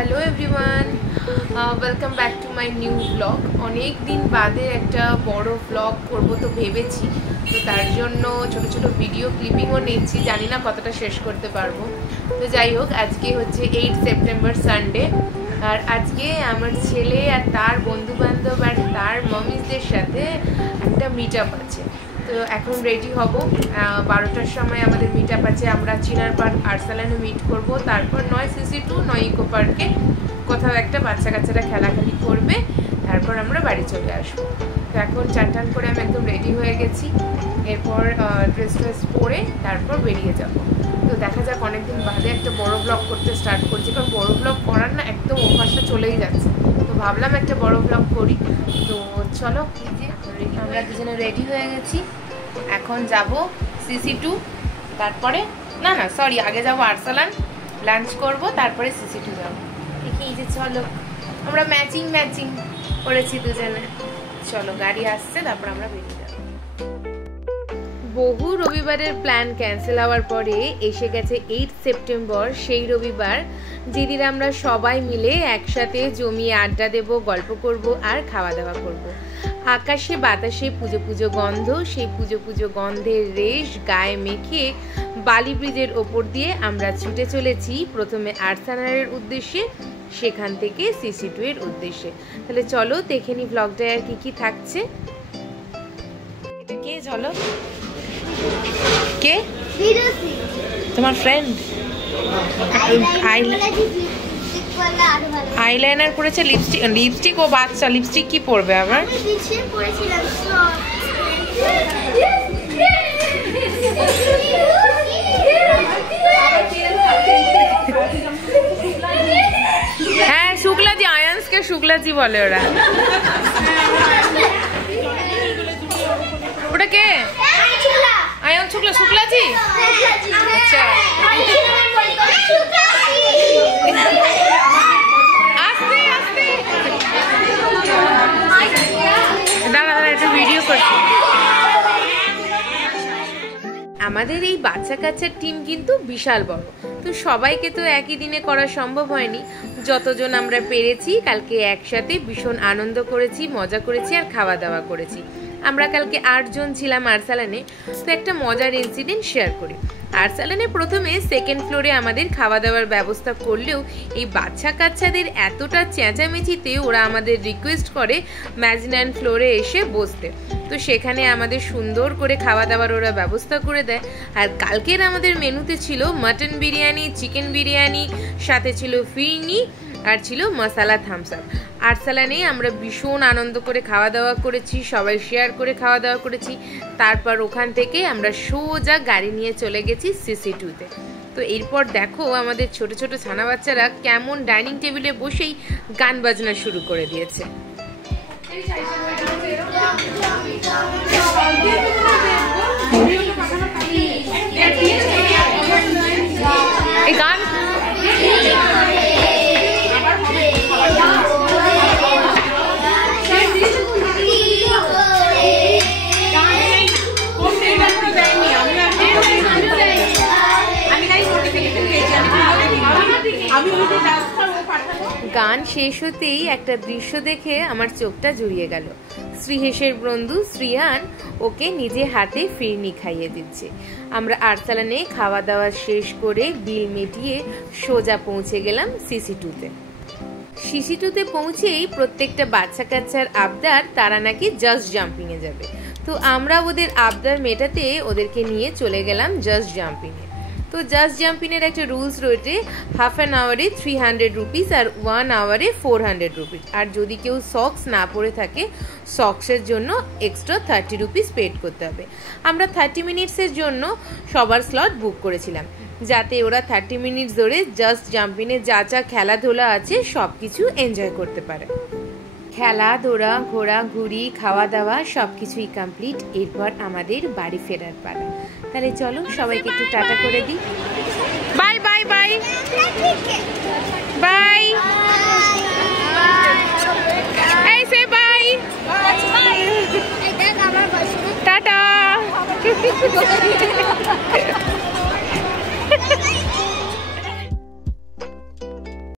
Hello everyone, welcome back to my new blog. अनेक दिन बादे একটা বড় ব্লগ করব তো ভেবেছি, তো তার জন্য ছোট ছোট ভিডিও ক্লিপিংও নিচ্ছি। জানি না কতটা শেষ করতে পারবো। তো যাই হোক, আজকে হচ্ছে 8 সেপ্টেম্বর সানডে, আর আজকে আমার ছেলে আর তার বন্ধুবান্ধব আর তার মমিসদের সাথে একটা মিট আপ আছে। তো এখন রেডি হব, 12টার সময় আমাদের মিট আপ আছে। আমরা চিনার পার্ক আর্সালানে মিট করব, তারপর নয় সিসি2 নয় ইকো পার্কে কোথাও একটা বাচ্চারা খেলাখেলি করবে, তারপর আমরা বাড়ি চলে আসবো। তো এখন চান করে আমি একদম রেডি হয়ে গেছি। এরপর ড্রেস পরে তারপর বেরিয়ে যাব। তো দেখা যাক, অনেকদিন বাদে একটা বড় ব্লগ করতে স্টার্ট করছি, কারণ বড় ব্লগ করার না একদম অভ্যাসটা চলেই যাচ্ছে। তো ভাবলাম একটা বড় ব্লগ করি। তো চলো, আমরা দুজনে রেডি হয়ে গেছি। এখন যাব সিসি2, তারপরে আগে যাব আর্সালান, লাঞ্চ করব, তারপরে সিসি2 যাব। দেখি এই যে, চলো আমরা ম্যাচিং করেছি দুজনে। চলো, গাড়ি আসছে, তারপর আমরা বেরিয়ে যাব। বহু রবিবারের প্ল্যান ক্যান্সেল হওয়ার পরে এসে গেছে 8 সেপ্টেম্বর, সেই রবিবার যেদিন আমরা সবাই মিলে একসাথে জমিয়ে আড্ডা দেব, গল্প করব আর খাওয়া দাওয়া করব। আকাশে বাতাসে পুজো গন্ধ, সেই পুজো গন্ধের রেশ গায়ে মেখে বালি ব্রিজের ওপর দিয়ে আমরা ছুটে চলেছি প্রথমে আর্সালানের উদ্দেশ্যে, সেখান থেকে সিসি2 এর উদ্দেশ্যে। তাহলে চলো দেখে নি ব্লগটায় আর কি থাকছে। এটা কে? চলো, কে তোমার ফ্রেন্ড? আইলাইনার পরেছে, লিপস্টিক ও বাচ্চা লিপস্টিক কি পরবে আবার? হ্যাঁ, শুক্লাজি, আয়ান্সকে শুক্লাজি বলে ওরা। ওটা কে? আয়ান শুক্লাজি? আচ্ছা, দাঁড়া একটা ভিডিও করছি। আমাদের এই বাচ্চা কাচ্চার টিম কিন্তু বিশাল বড়, তো সবাইকে তো একই দিনে করা সম্ভব হয়নি। যতজন আমরা পেরেছি কালকে একসাথে ভীষণ আনন্দ করেছি, মজা করেছি আর খাওয়া দাওয়া করেছি। আমরা কালকে 8 জন ছিলাম আর্সালানে। তো একটা মজার ইনসিডেন্ট শেয়ার করি। আর্সালানে প্রথমে সেকেন্ড ফ্লোরে আমাদের খাওয়া দাওয়ার ব্যবস্থা করলেও এই বাচ্চা কাচ্চাদের এতটা চেঁচামেচিতে ওরা আমাদের রিকোয়েস্ট করে ম্যাজিনান ফ্লোরে এসে বসতে। তো সেখানে আমাদের সুন্দর করে খাওয়া দাওয়ার ওরা ব্যবস্থা করে দেয়। আর কালকের আমাদের মেনুতে ছিল মাটন বিরিয়ানি, চিকেন বিরিয়ানি, সাথে ছিল ফিরনি আর ছিল মশালা থামস আপ। আর্সালানে আমরা ভীষণ আনন্দ করে খাওয়া দাওয়া করেছি, সবাই শেয়ার করে খাওয়া দাওয়া করেছি। তারপর ওখান থেকে আমরা সোজা গাড়ি নিয়ে চলে গেছি সিসি2তে। তো এরপর দেখো আমাদের ছোট ছোট ছানা বাচ্চারা কেমন ডাইনিং টেবিলে বসেই গান বাজনা শুরু করে দিয়েছে। এই গান গান শেষ হতেই একটা দৃশ্য দেখে আমার চোখটা জুড়িয়ে গেল। শ্রীহেশের বন্ধু শ্রিয়ান ওকে নিজে হাতে ফিরনি খাইয়ে দিচ্ছে। আমরা আর্সালানে খাওয়া দাওয়া শেষ করে বিল মিটিয়ে সোজা পৌঁছে গেলাম সিসি2তে। সিসি2তে পৌঁছেই প্রত্যেকটা বাচ্চা কাচ্চার আবদার তারা নাকি জাস্ট জাম্পিংয়ে যাবে। তো আমরা ওদের আবদার মেটাতে ওদেরকে নিয়ে চলে গেলাম জাস্ট জাম্পিংয়ে। তো জাস্ট জাম্পিংয়ের একটা রুলস রয়েছে, হাফ অ্যান আওয়ারে 300 রুপিস আর 1 আওয়ারে 400 রুপিস। আর যদি কেউ সক্স না পরে থাকে, সক্সের জন্য এক্সট্রা 30 রুপিস পেড করতে হবে। আমরা 30 মিনিটসের জন্য সবার স্লট বুক করেছিলাম, যাতে ওরা 30 মিনিট ধরে জাস্ট জাম্পিংয়ে যা খেলাধুলা আছে সব কিছু এনজয় করতে পারে। খেলাধুলা, ঘোরাঘুরি, খাওয়া দাওয়া সব কিছুই কমপ্লিট। এরপর আমাদের বাড়ি ফেরার পালা। তাহলে চলো সবাইকে একটু টাটা করে দিই। বাই বাই বাই বাই, এই সে বাই, টাটা।